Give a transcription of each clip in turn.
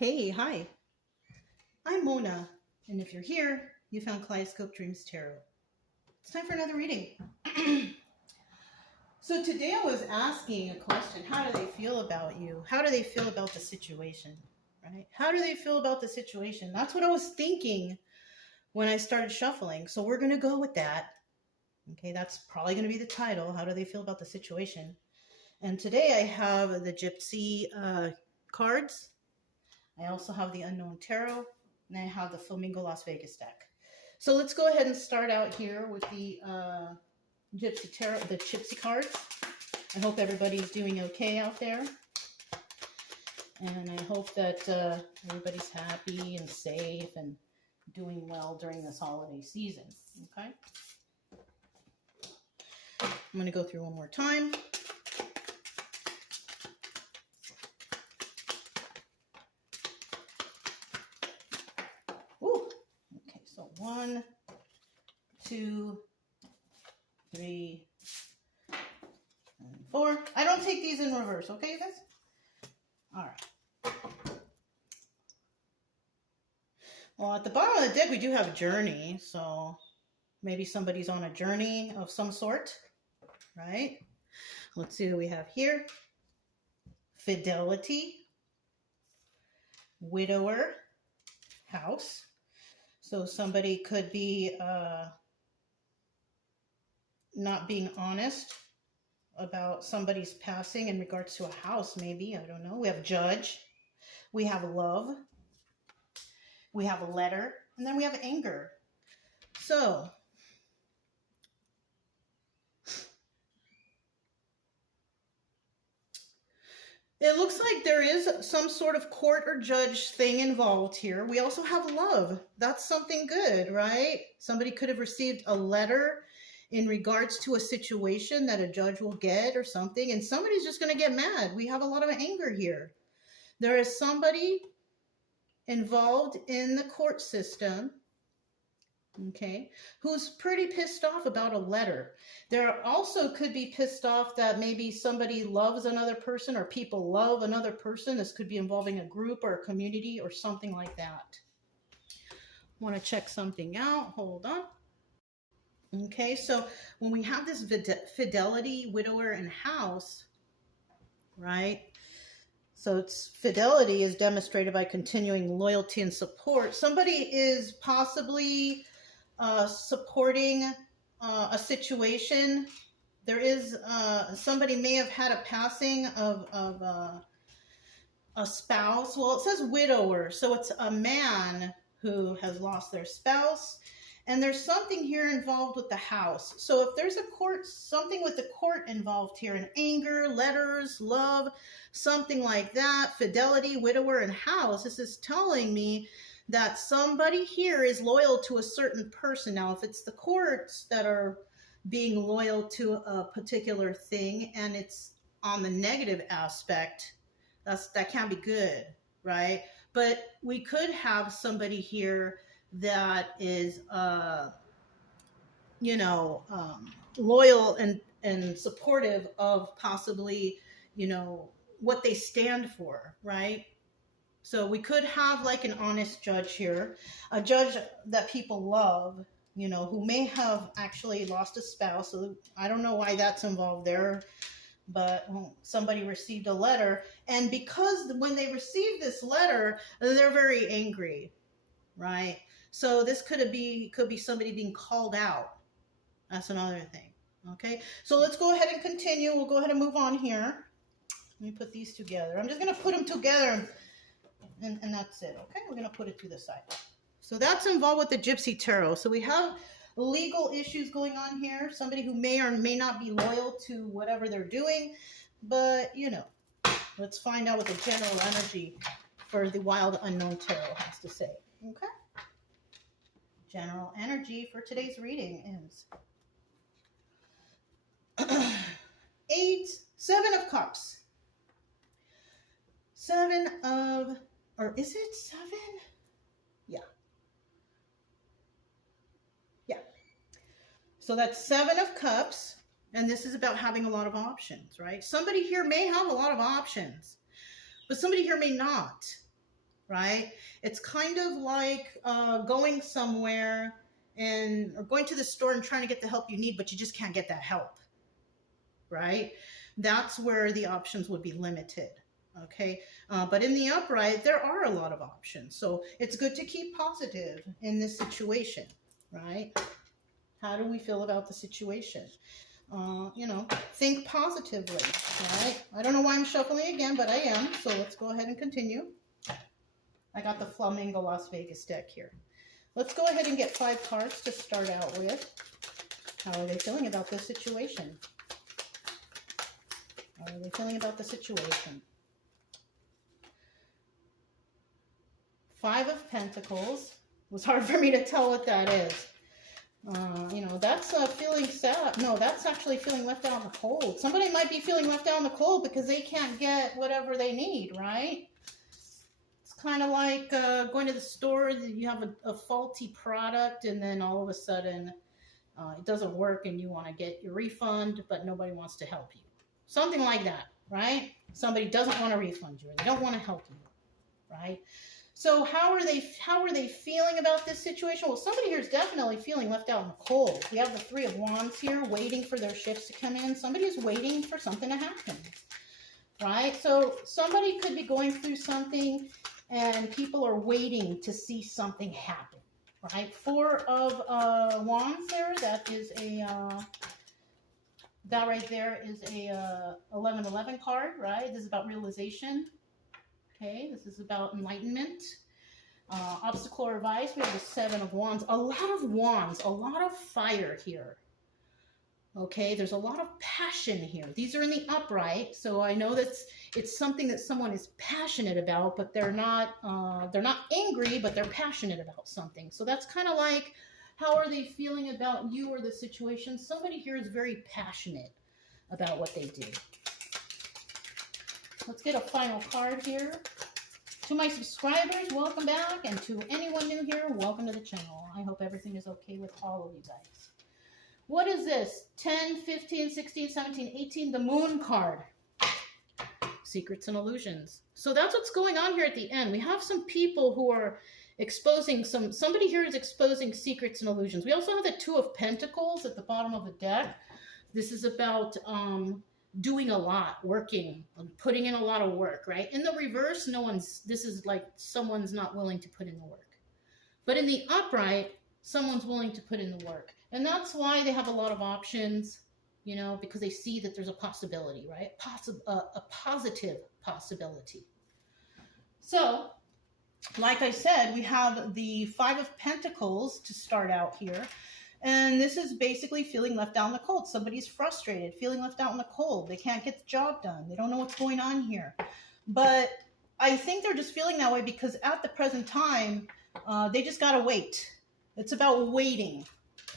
Hey, hi, I'm Mona, and if you're here, you found Kaleidoscope Dreams Tarot. It's time for another reading. So today I was asking a question. How do they feel about you? How do they feel about the situation? Right? How do they feel about the situation? That's what I was thinking when I started shuffling. So we're going to go with that. Okay, that's probably going to be the title. How do they feel about the situation? And today I have the Gypsy cards. I also have the Unknown Tarot, and I have the Flamingo Las Vegas deck. So let's go ahead and start out here with the Gypsy Tarot, the Gypsy cards. I hope everybody's doing okay out there. And I hope that everybody's happy and safe and doing well during this holiday season. Okay? I'm going to go through one more time. Ooh. Okay, so 1, 2, 3, and 4. I don't take these in reverse, okay, guys? All right. Well, at the bottom of the deck, we do have a journey, so maybe somebody's on a journey of some sort, right? Let's see what we have here. Fidelity, widower, house. So somebody could be not being honest about somebody's passing in regards to a house, maybe. I don't know. We have judge. We have love. We have a letter. And then we have anger. So it looks like there is some sort of court or judge thing involved here. We also have love. That's something good, right? Somebody could have received a letter in regards to a situation that a judge will get or something, and somebody's just going to get mad. We have a lot of anger here. There is somebody involved in the court system, okay, who's pretty pissed off about a letter. There also could be pissed off that maybe somebody loves another person or people love another person. This could be involving a group or a community or something like that. Want to check something out. Hold on. Okay, so when we have this fidelity, widower, and house, right? So it's fidelity is demonstrated by continuing loyalty and support. Somebody is possibly supporting a situation. There is somebody may have had a passing of a spouse. Well, it says widower, so it's a man who has lost their spouse. And there's something here involved with the house. So if there's a court, something with the court involved here, in anger, letters, love, something like that, fidelity, widower, and house, this is telling me that somebody here is loyal to a certain person. Now, if it's the courts that are being loyal to a particular thing and it's on the negative aspect, that can't be good, right? But we could have somebody here that is, loyal and supportive of possibly, what they stand for, right? So we could have like an honest judge here, a judge that people love, who may have actually lost a spouse. So I don't know why that's involved there, but somebody received a letter. And because when they received this letter, they're very angry, right? So this could be somebody being called out. That's another thing. Okay, so let's go ahead and continue. We'll go ahead and move on here. Let me put these together. I'm just going to put them together, and that's it. Okay, we're going to put it to the side. So that's involved with the Gypsy Tarot. So we have legal issues going on here. Somebody who may or may not be loyal to whatever they're doing. But, let's find out what the general energy for the Wild Unknown Tarot has to say. Okay? General energy for today's reading is 7 of Cups. 7 of, or is it 7? Yeah. Yeah. So that's 7 of Cups, and this is about having a lot of options, right? Somebody here may have a lot of options, but somebody here may not. right? It's kind of like going somewhere or going to the store and trying to get the help you need, but you just can't get that help, right? That's where the options would be limited. Okay, but in the upright, there are a lot of options. So it's good to keep positive in this situation, right? How do we feel about the situation? You know, think positively, right? I don't know why I'm shuffling again, but I am. So let's go ahead and continue. I got the Flamingo Las Vegas deck here. Let's go ahead and get 5 cards to start out with. How are they feeling about this situation? How are they feeling about the situation? 5 of Pentacles. It was hard for me to tell what that is. You know, that's feeling sad. No, that's actually feeling left out in the cold. Somebody might be feeling left out in the cold because they can't get whatever they need, right? It's kind of like going to the store, you have a faulty product, and then all of a sudden it doesn't work and you want to get your refund, but nobody wants to help you. Something like that, right? Somebody doesn't want to refund you, or they don't want to help you, right? So how are they feeling about this situation? Well, somebody here is definitely feeling left out in the cold. We have the 3 of Wands here, waiting for their ships to come in. Somebody is waiting for something to happen, right? So somebody could be going through something and people are waiting to see something happen, right? 4 of Wands there, that right there is a 11-11 card, right? This is about realization. Okay, this is about enlightenment. Obstacle or advice, we have the 7 of Wands. A lot of wands, a lot of fire here. Okay, there's a lot of passion here. These are in the upright, so I know that it's something that someone is passionate about, but they're not angry, but they're passionate about something. So that's kind of like, how are they feeling about you or the situation? Somebody here is very passionate about what they do. Let's get a final card here. To my subscribers, welcome back. And to anyone new here, welcome to the channel. I hope everything is okay with all of you guys. What is this? 10, 15, 16, 17, 18, the Moon card. Secrets and illusions. So that's what's going on here at the end. We have some people who are exposing somebody here is exposing secrets and illusions. We also have the 2 of Pentacles at the bottom of the deck. This is about doing a lot, working, putting in a lot of work, right? In the reverse, this is like someone's not willing to put in the work. But in the upright, someone's willing to put in the work. And that's why they have a lot of options, you know, because they see that there's a possibility, right? A positive possibility. So, like I said, we have the 5 of Pentacles to start out here. And this is basically feeling left out in the cold. Somebody's frustrated, feeling left out in the cold. They can't get the job done. They don't know what's going on here. But I think they're just feeling that way because at the present time, they just got to wait. It's about waiting,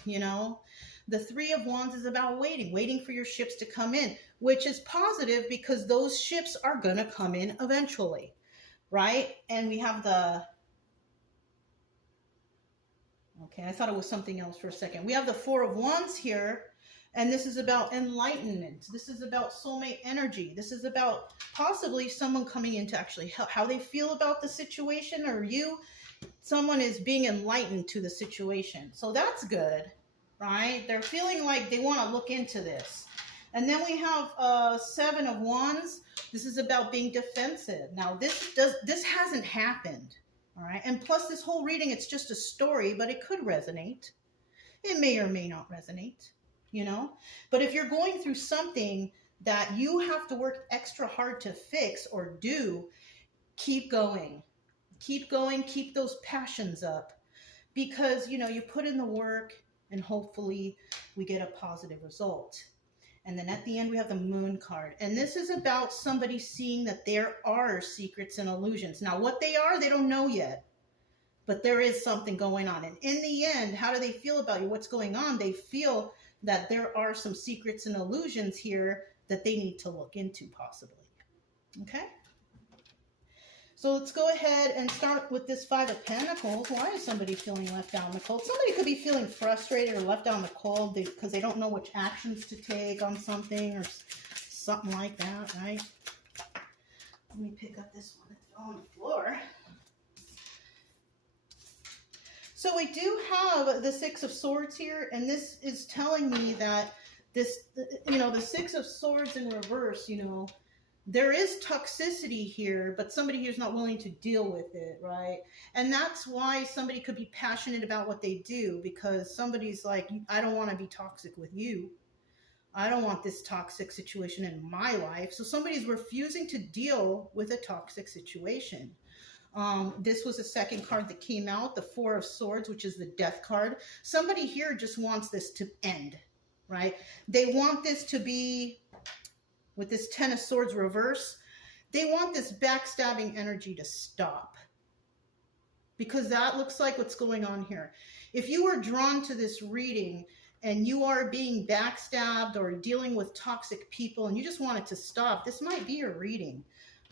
you know. The 3 of Wands is about waiting for your ships to come in, which is positive because those ships are going to come in eventually, right? And we have the... Okay, I thought it was something else for a second. We have the 4 of Wands here, and this is about enlightenment. This is about soulmate energy. This is about possibly someone coming in to actually help how they feel about the situation, or someone is being enlightened to the situation. So that's good, right? They're feeling like they want to look into this. And then we have 7 of Wands. This is about being defensive. Now, this hasn't happened. All right. And plus this whole reading, it's just a story, but it could resonate. It may or may not resonate, you know, but if you're going through something that you have to work extra hard to fix or do, keep going, keep those passions up because, you know, you put in the work and hopefully we get a positive result. And then at the end, we have the Moon card. And this is about somebody seeing that there are secrets and illusions. Now, what they are, they don't know yet. But there is something going on. And in the end, how do they feel about you? What's going on? They feel that there are some secrets and illusions here that they need to look into, possibly. Okay? So let's go ahead and start with this 5 of Pentacles. Why is somebody feeling left out in the cold? Somebody could be feeling frustrated or left out in the cold because they don't know which actions to take on something or something like that, right? Let me pick up this one that's on the floor. So we do have the Six of Swords here, and this is telling me that this, you know, the Six of Swords in reverse, you know, there is toxicity here, but somebody here's not willing to deal with it, right? And that's why somebody could be passionate about what they do, because somebody's like, I don't want to be toxic with you. I don't want this toxic situation in my life. So somebody's refusing to deal with a toxic situation. This was the second card that came out, the Four of Swords, which is the Death card. Somebody here just wants this to end, right? They want this to be, with this Ten of Swords reverse, they want this backstabbing energy to stop, because that looks like what's going on here. If you are drawn to this reading and you are being backstabbed or dealing with toxic people and you just want it to stop, this might be your reading.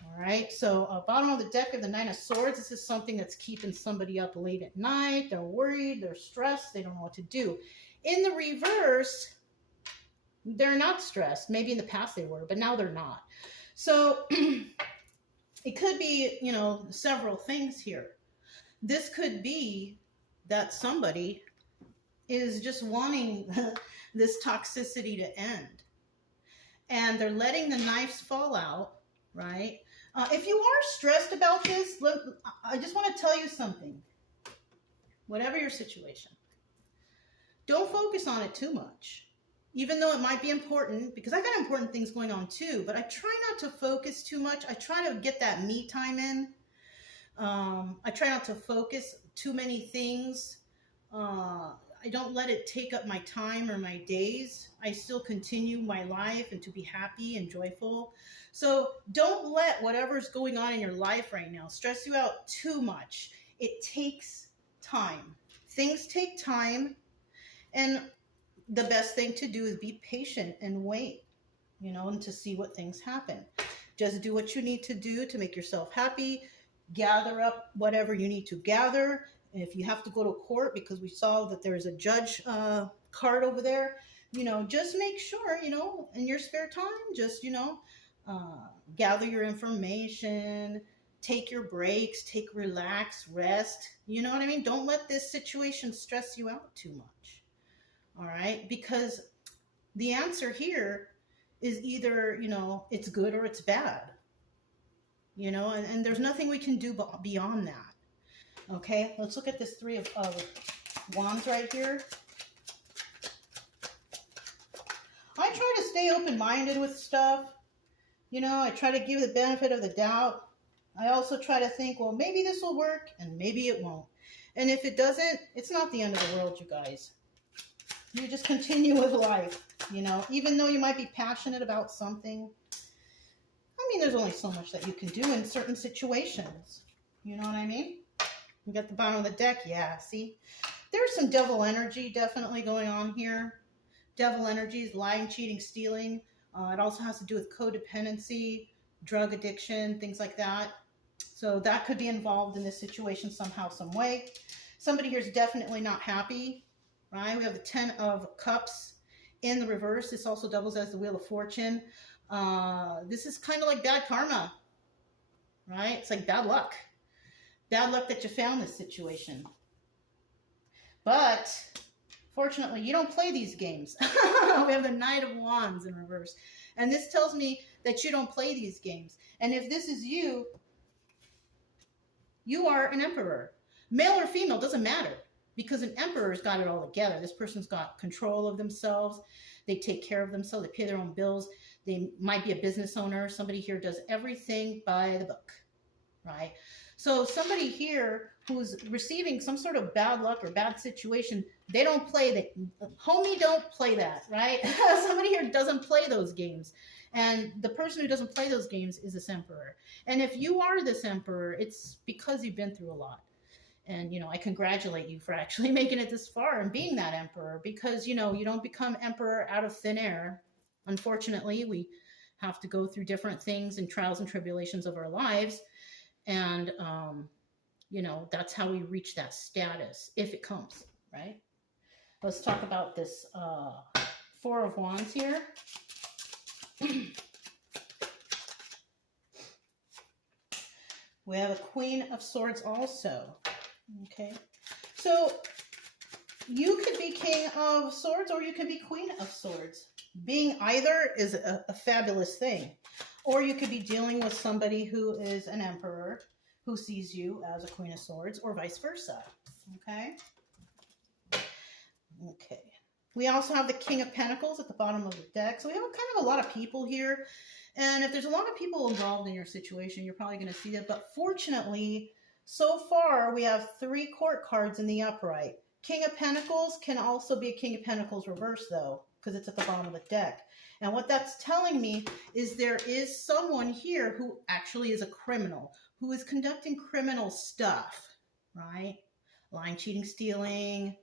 All right, so bottom of the deck of the Nine of Swords, this is something that's keeping somebody up late at night. They're worried, they're stressed, they don't know what to do. In the reverse, they're not stressed. Maybe in the past they were, but now they're not. So it could be, you know, several things here. This could be that somebody is just wanting this toxicity to end. And they're letting the knives fall out, right? If you are stressed about this, I just want to tell you something. Whatever your situation, don't focus on it too much. Even though it might be important, because I got important things going on too, but I try not to focus too much. I try to get that me time in. I try not to focus too many things. I don't let it take up my time or my days. I still continue my life and to be happy and joyful. So don't let whatever's going on in your life right now stress you out too much. It takes time. Things take time, and the best thing to do is be patient and wait, you know, and to see what things happen. Just do what you need to do to make yourself happy. Gather up whatever you need to gather. And if you have to go to court, because we saw that there's a judge card over there, you know, just make sure, you know, in your spare time, just, you know, gather your information, take your breaks, relax, rest. You know what I mean? Don't let this situation stress you out too much. All right, because the answer here is either, you know, it's good or it's bad, you know, and there's nothing we can do beyond that. Okay, let's look at this Three of Wands right here. I try to stay open-minded with stuff. You know, I try to give the benefit of the doubt. I also try to think, well, maybe this will work and maybe it won't. And if it doesn't, it's not the end of the world, you guys. You just continue with life, you know, even though you might be passionate about something. I mean, there's only so much that you can do in certain situations. You know what I mean? You got the bottom of the deck. Yeah, see? There's some devil energy definitely going on here. Devil energies, lying, cheating, stealing. It also has to do with codependency, drug addiction, things like that. So that could be involved in this situation somehow, some way. Somebody here is definitely not happy. Right, we have the Ten of Cups in the reverse. This also doubles as the Wheel of Fortune. This is kind of like bad karma, right? It's like bad luck. Bad luck that you found this situation. But fortunately, you don't play these games. We have the Knight of Wands in reverse. And this tells me that you don't play these games. And if this is you, you are an emperor. Male or female, doesn't matter. Because an emperor's got it all together. This person's got control of themselves. They take care of themselves. They pay their own bills. They might be a business owner. Somebody here does everything by the book, right? So somebody here who's receiving some sort of bad luck or bad situation, they don't play that. Homie, don't play that, right? Somebody here doesn't play those games. And the person who doesn't play those games is this emperor. And if you are this emperor, it's because you've been through a lot. And, you know, I congratulate you for actually making it this far and being that emperor, because, you know, you don't become emperor out of thin air. Unfortunately, we have to go through different things and trials and tribulations of our lives. And, you know, that's how we reach that status, if it comes, right? Let's talk about this Four of Wands here. We have a Queen of Swords also. Okay, So you could be King of Swords or you could be Queen of Swords. Being either is a fabulous thing. Or you could be dealing with somebody who is an Emperor who sees you as a Queen of Swords, or vice versa. Okay? Okay. We also have the King of Pentacles at the bottom of the deck. So we have kind of a lot of people here. And if there's a lot of people involved in your situation, you're probably going to see that. But fortunately, so far, we have 3 court cards in the upright. King of Pentacles can also be a King of Pentacles reverse, though, because it's at the bottom of the deck. And what that's telling me is there is someone here who actually is a criminal, who is conducting criminal stuff, right? Lying, cheating, stealing,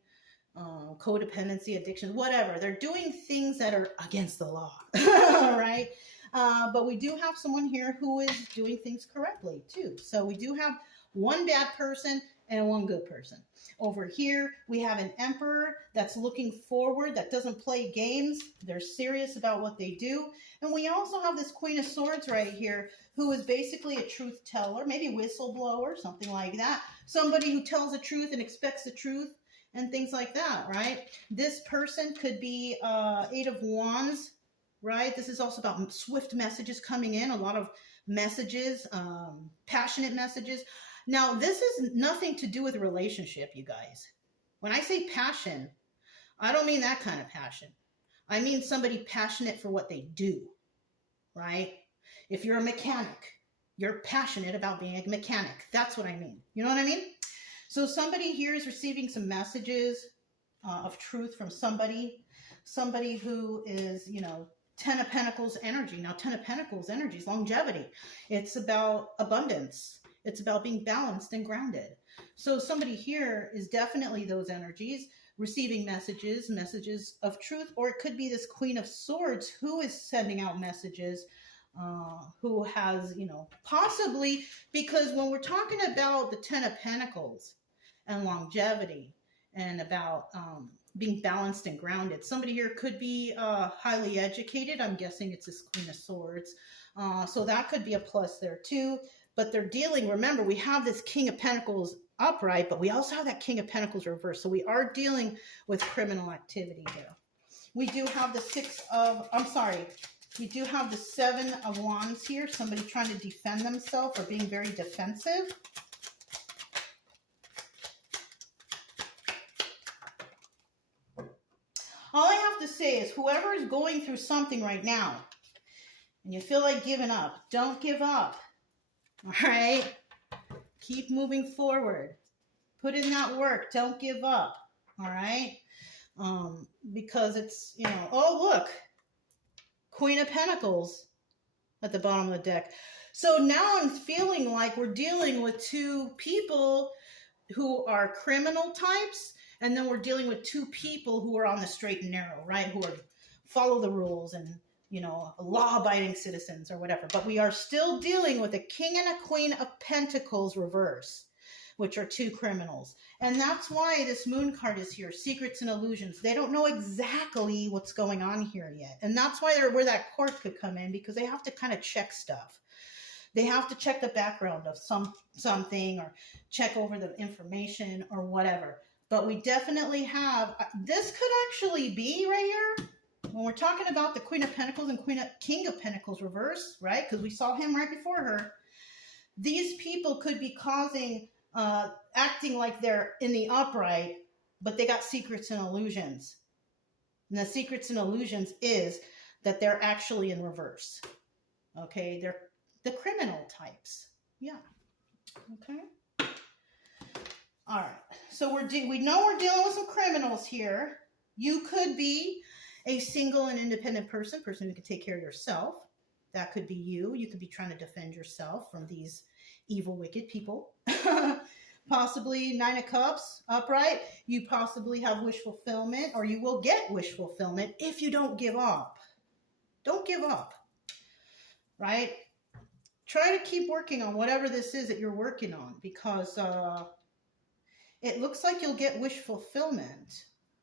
codependency, addiction, whatever. They're doing things that are against the law, right? But we do have someone here who is doing things correctly, too. So we do have one bad person and one good person. Over here, we have an Emperor that's looking forward, that doesn't play games. They're serious about what they do. And we also have this Queen of Swords right here, who is basically a truth teller, maybe whistleblower, something like that. Somebody who tells the truth and expects the truth and things like that, right? This person could be 8 of Wands, right? This is also about swift messages coming in, a lot of messages, passionate messages. Now, this is nothing to do with a relationship, you guys. When I say passion, I don't mean that kind of passion. I mean somebody passionate for what they do, right? If you're a mechanic, you're passionate about being a mechanic. That's what I mean. You know what I mean? So somebody here is receiving some messages of truth from somebody who is, you know, 10 of Pentacles energy. Now, 10 of Pentacles energy is longevity. It's about abundance. It's about being balanced and grounded. So somebody here is definitely those energies, receiving messages of truth, or it could be this Queen of Swords who is sending out messages, who has, you know, possibly, because when we're talking about the 10 of Pentacles and longevity and about being balanced and grounded, somebody here could be highly educated. I'm guessing it's this Queen of Swords. So that could be a plus there too. But they're dealing, remember, we have this King of Pentacles upright, but we also have that King of Pentacles reverse. So we are dealing with criminal activity here. We do have the we do have the 7 of Wands here. Somebody trying to defend themselves or being very defensive. All I have to say is whoever is going through something right now and you feel like giving up, don't give up. All right, keep moving forward. Put in that work. Don't give up. All right, because it's, you know, oh look, Queen of Pentacles at the bottom of the deck. So now I'm feeling like we're dealing with 2 people who are criminal types, and then we're dealing with 2 people who are on the straight and narrow, right? Who are follow the rules and, you know, law-abiding citizens or whatever. But we are still dealing with a King and a Queen of Pentacles reverse, which are 2 criminals. And that's why this Moon card is here, secrets and illusions. They don't know exactly what's going on here yet. And that's why where that court could come in, because they have to kind of check stuff. They have to check the background of something or check over the information or whatever. But we definitely have, this could actually be right here. When we're talking about the Queen of Pentacles and King of Pentacles reverse, right? Because we saw him right before her. These people could be causing, acting like they're in the upright, but they got secrets and illusions. And the secrets and illusions is that they're actually in reverse. Okay, they're the criminal types. Yeah. Okay. All right. So we know we're dealing with some criminals here. You could be a single and independent person who can take care of yourself. That could be you. You could be trying to defend yourself from these evil, wicked people. Possibly 9 of Cups upright. You possibly have wish fulfillment, or you will get wish fulfillment if you don't give up. Don't give up, right? Try to keep working on whatever this is that you're working on, because it looks like you'll get wish fulfillment.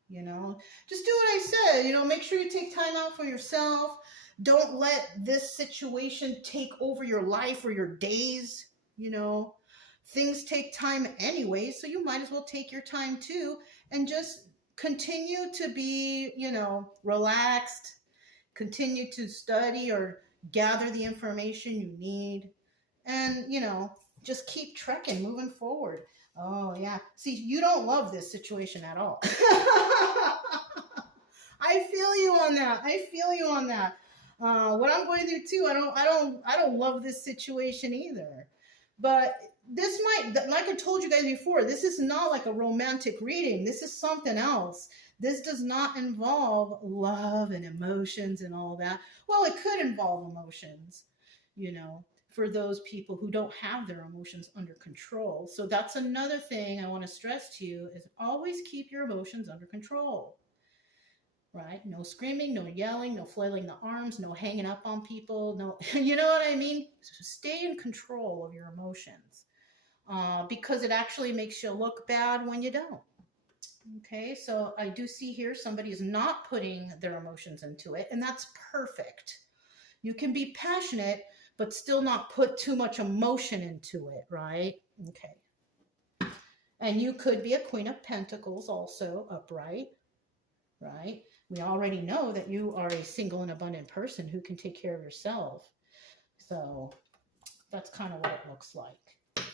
You know, just do what I said, you know, make sure you take time out for yourself. Don't let this situation take over your life or your days, you know. Things take time anyway, so you might as well take your time too and just continue to be, relaxed, continue to study or gather the information you need, and, just keep trekking, moving forward. Oh, yeah. See, you don't love this situation at all. I feel you on that. I feel you on that. What I'm going through too, I don't love this situation either. But this might, like I told you guys before, this is not like a romantic reading. This is something else. This does not involve love and emotions and all that. Well, it could involve emotions, for those people who don't have their emotions under control. So that's another thing I want to stress to you is always keep your emotions under control. Right? No screaming, no yelling, no flailing the arms, no hanging up on people. No, you know what I mean? Stay in control of your emotions because it actually makes you look bad when you don't. Okay, so I do see here somebody is not putting their emotions into it, and that's perfect. You can be passionate, but still not put too much emotion into it, right? Okay. And you could be a Queen of Pentacles also, upright, right? We already know that you are a single and abundant person who can take care of yourself. So that's kind of what it looks like.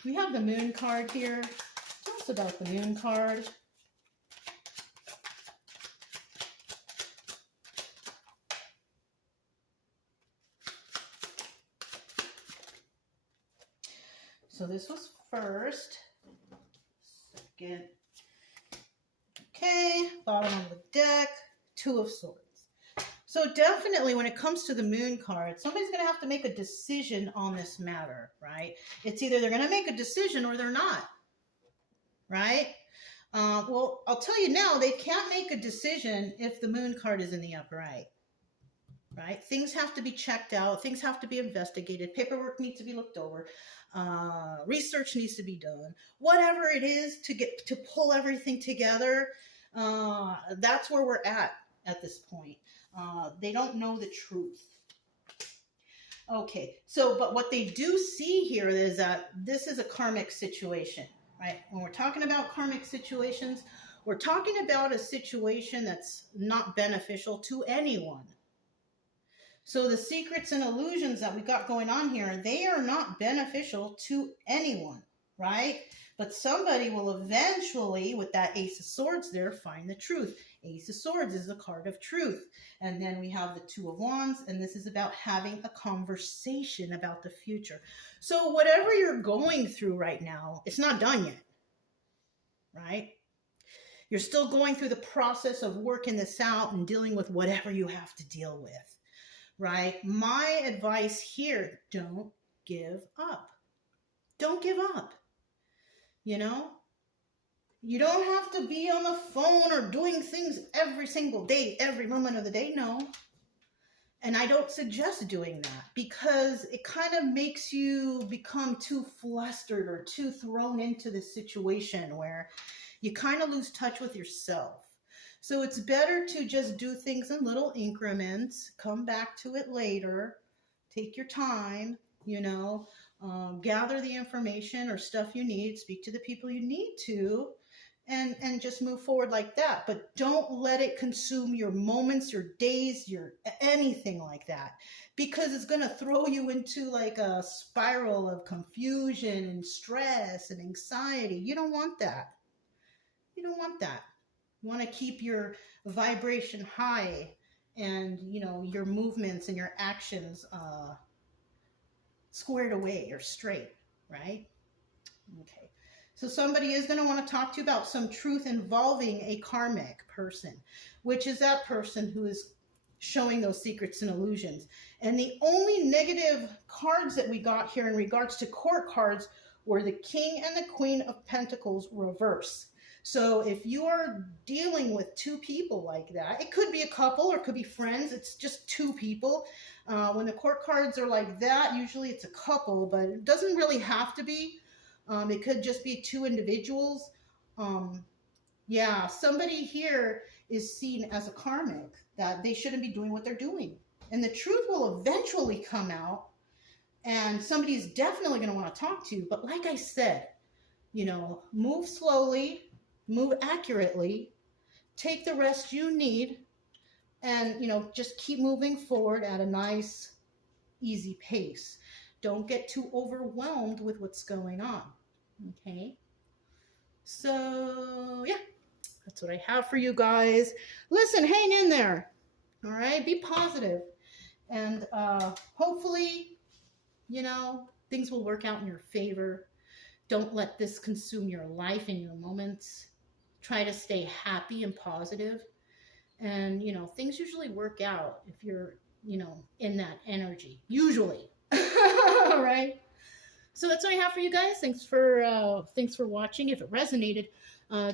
We have the Moon card here. Tell us about the Moon card. So this was first. Second. Okay, bottom of the deck. Two of Swords. So definitely when it comes to the Moon card, somebody's going to have to make a decision on this matter, right? It's either they're going to make a decision or they're not, right? Well, I'll tell you now, they can't make a decision if the Moon card is in the upright, right? Things have to be checked out. Things have to be investigated. Paperwork needs to be looked over. Research needs to be done. Whatever it is to pull everything together, that's where we're at this point. They don't know the truth. Okay, so, but what they do see here is that this is a karmic situation, right? When we're talking about karmic situations, we're talking about a situation that's not beneficial to anyone. So the secrets and illusions that we got going on here, they are not beneficial to anyone, right? But somebody will eventually, with that Ace of Swords there, find the truth. Ace of Swords is a card of truth. And then we have the Two of Wands, and this is about having a conversation about the future. So whatever you're going through right now, it's not done yet, right? You're still going through the process of working this out and dealing with whatever you have to deal with, right? My advice here, don't give up. Don't give up. You don't have to be on the phone or doing things every single day, every moment of the day. No. And I don't suggest doing that because it kind of makes you become too flustered or too thrown into this situation where you kind of lose touch with yourself. So it's better to just do things in little increments, come back to it later, take your time, gather the information or stuff you need, speak to the people you need to, and just move forward like that. But don't let it consume your moments, your days, your anything like that, because it's going to throw you into like a spiral of confusion and stress and anxiety. You don't want that. You don't want that. You want to keep your vibration high and, your movements and your actions squared away or straight, right? Okay. So somebody is going to want to talk to you about some truth involving a karmic person, which is that person who is showing those secrets and illusions. And the only negative cards that we got here in regards to court cards were the King and the Queen of Pentacles reverse. So if you are dealing with two people like that, it could be a couple or it could be friends. It's just two people. When the court cards are like that, usually it's a couple, but it doesn't really have to be. It could just be two individuals. Yeah, somebody here is seen as a karmic, that they shouldn't be doing what they're doing. And the truth will eventually come out, and somebody is definitely going to want to talk to you. But like I said, You know, move slowly, move accurately, take the rest you need, and, you know, just keep moving forward at a nice, easy pace. Don't get too overwhelmed with what's going on. Okay. So, yeah, that's what I have for you guys. Listen, hang in there. All right. Be positive. And hopefully, you know, things will work out in your favor. Don't let this consume your life and your moments. Try to stay happy and positive. And, you know, things usually work out if you're, you know, in that energy. Usually. All right. So that's what I have for you guys. Thanks for watching. If it resonated,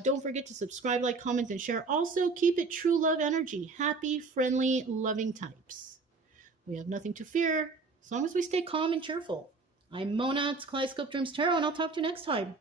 don't forget to subscribe, like, comment, and share. Also, keep it true love energy. Happy, friendly, loving types. We have nothing to fear as long as we stay calm and cheerful. I'm Mona. It's Kaleidoscope Dreams Tarot, and I'll talk to you next time.